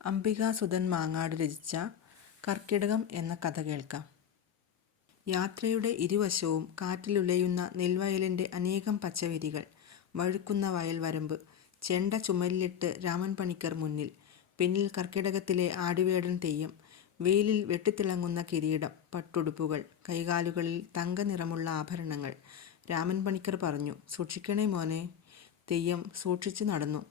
അംബികാസുധൻ മാങ്ങാട് രചിച്ച കർക്കിടകം എന്ന കഥ കേൾക്കാം. യാത്രയുടെ ഇരുവശവും കാറ്റിലുലയുന്ന നെൽവയലിന്റെ അനേകം പച്ചവിരികൾ. വഴുക്കുന്ന വയൽ വരമ്പ് ചെണ്ട ചുമലിലിട്ട് രാമൻ പണിക്കർ മുന്നിൽ. പിന്നിൽ കർക്കിടകത്തിലെ ആടിവേടൻ തെയ്യം. വെയിലിൽ വെട്ടിത്തിളങ്ങുന്ന കിരീടം. പട്ടുടുപ്പുകൾ. കൈകാലുകളിൽ തങ്ക നിറമുള്ള ആഭരണങ്ങൾ. രാമൻ പണിക്കർ പറഞ്ഞു "സൂക്ഷിക്കണേ മോനെ " തെയ്യം സൂക്ഷിച്ചു നടന്നു.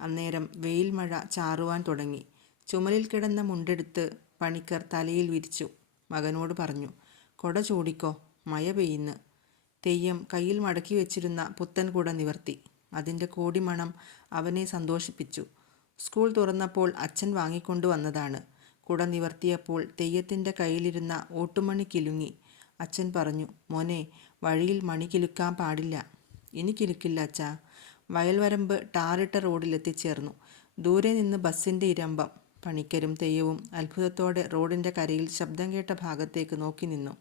അന്നേരം വെയിൽ മഴ ചാറുവാൻ തുടങ്ങി. ചുമലിൽ കിടന്ന മുണ്ടെടുത്ത് പണിക്കർ തലയിൽ വിരിച്ചു. മകനോട് പറഞ്ഞു "കൊട ചൂടിക്കോ. മഴ പെയ്യുന്നു " തെയ്യം കയ്യിൽ മടക്കി വെച്ചിരുന്ന പുത്തൻ കുട നിവർത്തി. അതിന്റെ കോടിമണം അവനെ സന്തോഷിപ്പിച്ചു. സ്കൂൾ തുറന്നപ്പോൾ അച്ഛൻ വാങ്ങിക്കൊണ്ടു വന്നതാണ്. കുട നിവർത്തിയപ്പോൾ തെയ്യത്തിന്റെ കയ്യിലിരുന്ന ഓട്ടുമണി കിലുങ്ങി. അച്ഛൻ പറഞ്ഞു മോനെ വഴിയിൽ മണി കിലുക്കാൻ പാടില്ല. " "ഇനി കിലുക്കില്ല അച്ഛാ. " വയൽവരമ്പ് ടാറിട്ട റോഡിലെത്തിച്ചേർന്നു. ദൂരെ നിന്ന് ബസ്സിന്റെ ഇരമ്പം. പണിക്കരും തെയ്യവും അത്ഭുതത്തോടെ റോഡിന്റെ കരയിൽ ശബ്ദം കേട്ട ഭാഗത്തേക്ക് നോക്കി നിന്നു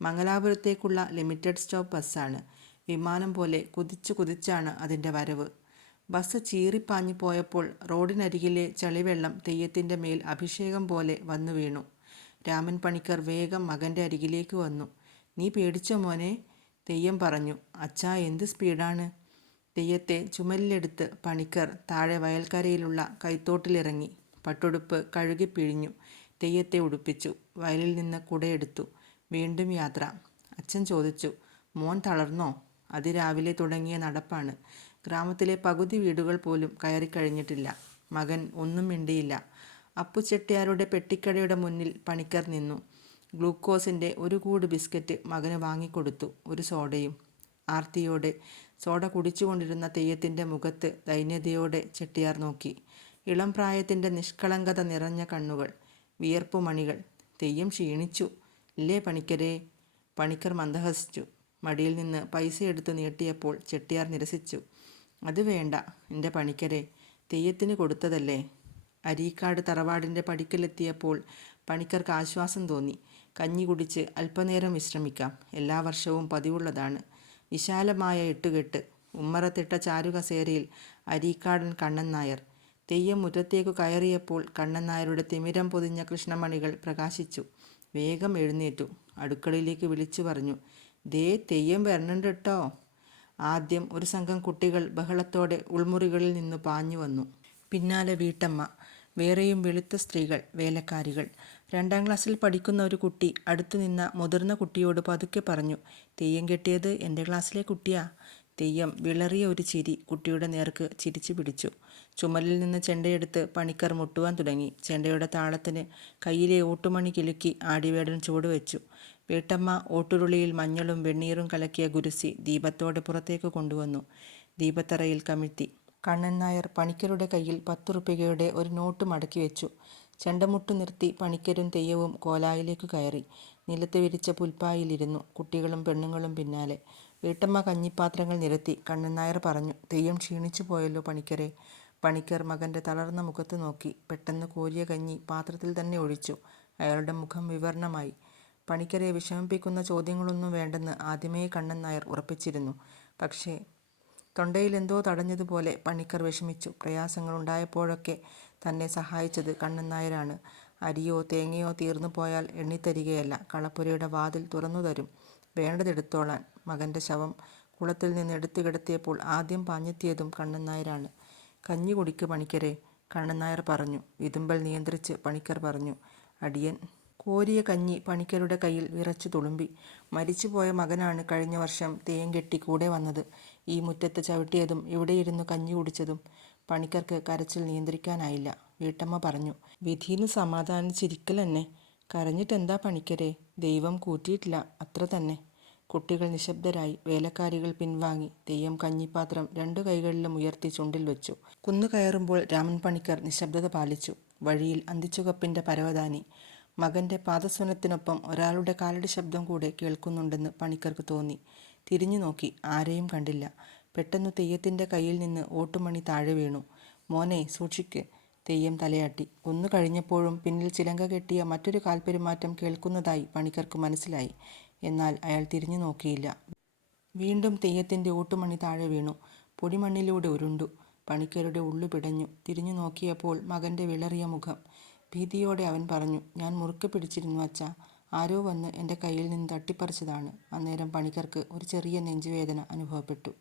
മംഗലാപുരത്തേക്കുള്ള ലിമിറ്റഡ് സ്റ്റോപ്പ് ബസ്സാണ്. വിമാനം പോലെ കുതിച്ചു കുതിച്ചാണ് അതിന്റെ വരവ്. ബസ് ചീറിപ്പാഞ്ഞു പോയപ്പോൾ റോഡിനരികിലെ ചളിവെള്ളം തെയ്യത്തിന്റെ മേൽ അഭിഷേകം പോലെ വന്നു വീണു. രാമൻ പണിക്കർ വേഗം മകന്റെ അരികിലേക്ക് വന്നു. "നീ പേടിച്ചോ മോനെ " തെയ്യം പറഞ്ഞു. "അച്ഛാ എന്ത് സ്പീഡാണ്. " തെയ്യത്തെ ചുമലിലെടുത്ത് പണിക്കർ താഴെ വയൽക്കരയിലുള്ള കൈത്തോട്ടിലിറങ്ങി. പട്ടുടുപ്പ് കഴുകി പിഴിഞ്ഞു തെയ്യത്തെ ഉടുപ്പിച്ചു. വയലിൽ നിന്ന് കുടയെടുത്തു. വീണ്ടും യാത്ര. അച്ഛൻ ചോദിച്ചു "മോൻ തളർന്നോ? " അതിരാവിലെ തുടങ്ങിയ നടപ്പാണ്. ഗ്രാമത്തിലെ പകുതി വീടുകൾ പോലും കയറിക്കഴിഞ്ഞിട്ടില്ല. മകൻ ഒന്നും മിണ്ടിയില്ല. അപ്പുചെട്ടിയാരുടെ പെട്ടിക്കടയുടെ മുന്നിൽ പണിക്കർ നിന്നു. ഗ്ലൂക്കോസിന്റെ ഒരു കൂട് ബിസ്ക്കറ്റ് മകന് വാങ്ങിക്കൊടുത്തു. ഒരു സോഡയും. ആർത്തിയോടെ സോഡ കുടിച്ചുകൊണ്ടിരുന്ന തെയ്യത്തിന്റെ മുഖത്ത് ദൈന്യതയോടെ ചെട്ടിയാർ നോക്കി. ഇളം പ്രായത്തിന്റെ നിഷ്കളങ്കത നിറഞ്ഞ കണ്ണുകൾ. വിയർപ്പുമണികൾ. "തെയ്യം ക്ഷീണിച്ചു. ഇല്ലേ പണിക്കരെ " പണിക്കർ മന്ദഹസിച്ചു. മടിയിൽ നിന്ന് പൈസ പൈസയെടുത്ത് നീട്ടിയപ്പോൾ ചെട്ടിയാർ നിരസിച്ചു. "അത് വേണ്ട എന്റെ പണിക്കരെ തെയ്യത്തിന് കൊടുത്തതല്ലേ. " അരീക്കാട് തറവാടിന്റെ പടിക്കലെത്തിയപ്പോൾ പണിക്കർക്ക് ആശ്വാസം തോന്നി. കഞ്ഞി കുടിച്ച് അല്പനേരം വിശ്രമിക്കാം. എല്ലാ വർഷവും പതിവുള്ളതാണ്. വിശാലമായ എട്ടുകെട്ട്. ഉമ്മറത്തിട്ട ചാരുകസേരയിൽ അരീക്കാടൻ കണ്ണൻ നായർ. തെയ്യം മുറ്റത്തേക്കു കയറിയപ്പോൾ കണ്ണൻ നായരുടെ തിമിരം പൊതിഞ്ഞ കൃഷ്ണമണികൾ പ്രകാശിച്ചു. വേഗം എഴുന്നേറ്റു. അടുക്കളയിലേക്ക് വിളിച്ചു പറഞ്ഞു "ദേ തെയ്യം വരണുണ്ട് കേട്ടോ " ആദ്യം ഒരു സംഘം കുട്ടികൾ ബഹളത്തോടെ ഉൾമുറികളിൽ നിന്ന് പാഞ്ഞു വന്നു പിന്നാലെ വീട്ടമ്മ. വേറെയും വെളുത്ത സ്ത്രീകൾ, വേലക്കാരികൾ. രണ്ടാം ക്ലാസ്സിൽ പഠിക്കുന്ന ഒരു കുട്ടി അടുത്തുനിന്ന മുതിർന്ന കുട്ടിയോട് പതുക്കെ പറഞ്ഞു "തെയ്യം കെട്ടിയത് എന്റെ ക്ലാസ്സിലെ കുട്ടിയാ. " തെയ്യം വിളറിയ ഒരു ചിരി കുട്ടിയുടെ നേർക്ക് ചിരിച്ചു പിടിച്ചു ചുമലിൽ നിന്ന് ചെണ്ടയെടുത്ത് പണിക്കർ മുട്ടുവാൻ തുടങ്ങി. ചെണ്ടയുടെ താളത്തിന് കയ്യിലെ ഓട്ടുമണി കിലുക്കി ആടിവേടൻ ചുവടുവെച്ചു. വീട്ടമ്മ ഓട്ടുരുളിയിൽ മഞ്ഞളും വെണ്ണീറും കലക്കിയ ഗുരുസി ദീപത്തോടെ പുറത്തേക്ക് കൊണ്ടുവന്നു. ദീപത്തറയിൽ കമിഴ്ത്തി. കണ്ണൻ നായർ പണിക്കരുടെ കയ്യിൽ പത്തുറുപ്പികയുടെ ഒരു നോട്ട് മടക്കിവെച്ചു. ചെണ്ടമുട്ട് നിർത്തി പണിക്കരും തെയ്യവും കോലായിലേക്ക് കയറി. നിലത്ത് വിരിച്ച പുൽപ്പായിലിരുന്നു കുട്ടികളും പെണ്ണുങ്ങളും പിന്നാലെ. വീട്ടമ്മ കഞ്ഞിപ്പാത്രങ്ങൾ നിരത്തി. കണ്ണൻ നായർ പറഞ്ഞു "തെയ്യം ക്ഷീണിച്ചു പോയല്ലോ പണിക്കരെ " പണിക്കർ മകന്റെ തളർന്ന മുഖത്ത് നോക്കി. പെട്ടെന്ന് കോരിയ കഞ്ഞി പാത്രത്തിൽ തന്നെ ഒഴിച്ചു. അയാളുടെ മുഖം വിവരണമായി പണിക്കരെ വിഷമിപ്പിക്കുന്ന ചോദ്യങ്ങളൊന്നും വേണ്ടെന്ന് ആദ്യമേ കണ്ണൻ നായർ ഉറപ്പിച്ചിരുന്നു. പക്ഷേ തൊണ്ടയിലെന്തോ തടഞ്ഞതുപോലെ പണിക്കർ വിഷമിച്ചു. പ്രയാസങ്ങളുണ്ടായപ്പോഴൊക്കെ തന്നെ സഹായിച്ചത് കണ്ണൻ നായരാണ്. അരിയോ തേങ്ങയോ തീർന്നു പോയാൽ എണ്ണിത്തരികയല്ല, കളപ്പുരയുടെ വാതിൽ തുറന്നുതരും. വേണ്ടതെടുത്തോളാൻ. മകന്റെ ശവം കുളത്തിൽ നിന്ന് എടുത്തു കിടത്തിയപ്പോൾ ആദ്യം പാഞ്ഞെത്തിയതും കണ്ണൻ നായരാണ്. "കഞ്ഞി കുടിക്ക് പണിക്കരെ " കണ്ണൻ നായർ പറഞ്ഞു. വിതുമ്പൽ നിയന്ത്രിച്ച് പണിക്കർ പറഞ്ഞു "അടിയൻ. " കോരിയ കഞ്ഞി പണിക്കരുടെ കയ്യിൽ വിറച്ചു തുളുമ്പി. മരിച്ചുപോയ മകനാണ് കഴിഞ്ഞ വർഷം തേൻ കെട്ടി കൂടെ വന്നത്. ഈ മുറ്റത്ത് ചവിട്ടിയതും ഇവിടെയിരുന്ന് കഞ്ഞി കുടിച്ചതും. പണിക്കർക്ക് കരച്ചിൽ നിയന്ത്രിക്കാനായില്ല. വീട്ടമ്മ പറഞ്ഞു "വിധീന്ന് സമാധാനിച്ചിരിക്കലന്നെ. കരഞ്ഞിട്ടെന്താ പണിക്കരെ ദൈവം കൂറ്റിയിട്ടില്ല അത്രതന്നെ. " കുട്ടികൾ നിശബ്ദരായി വേലക്കാരികൾ പിൻവാങ്ങി. തെയ്യം കഞ്ഞിപ്പാത്രം രണ്ടു കൈകളിലും ഉയർത്തി ചുണ്ടിൽ വെച്ചു. കുന്നു കയറുമ്പോൾ രാമൻ പണിക്കർ നിശബ്ദത പാലിച്ചു. വഴിയിൽ അന്തിച്ചുകപ്പിന്റെ പരവതാനി. മകന്റെ പാദസ്വനത്തിനൊപ്പം ഒരാളുടെ കാലടി ശബ്ദം കൂടെ കേൾക്കുന്നുണ്ടെന്ന് പണിക്കർക്ക് തോന്നി. തിരിഞ്ഞു നോക്കി ആരെയും കണ്ടില്ല. പെട്ടെന്ന് തെയ്യത്തിന്റെ കയ്യിൽ നിന്ന് ഓട്ടുമണി താഴെ വീണു. മോനെ സൂക്ഷിക്ക്. " തെയ്യം തലയാട്ടി. ഒന്നു കഴിഞ്ഞപ്പോഴും പിന്നിൽ ചിലങ്ക കെട്ടിയ മറ്റൊരു കാൽപ്പെരുമാറ്റം കേൾക്കുന്നതായി പണിക്കർക്ക് മനസ്സിലായി. എന്നാൽ അയാൾ തിരിഞ്ഞു നോക്കിയില്ല വീണ്ടും തെയ്യത്തിന്റെ ഓട്ടുമണി താഴെ വീണു. പൊടിമണ്ണിലൂടെ ഉരുണ്ടു. പണിക്കരുടെ ഉള്ളു പിടഞ്ഞു. തിരിഞ്ഞു നോക്കിയപ്പോൾ മകന്റെ വിളറിയ മുഖം. ഭീതിയോടെ അവൻ പറഞ്ഞു "ഞാൻ മുറുക്കെ പിടിച്ചിരുന്നു അച്ഛ ആരോ വന്ന് എന്റെ കയ്യിൽ നിന്ന് തട്ടിപ്പറിച്ചതാണ്. " അന്നേരം പണിക്കർക്ക് ഒരു ചെറിയ നെഞ്ചുവേദന അനുഭവപ്പെട്ടു.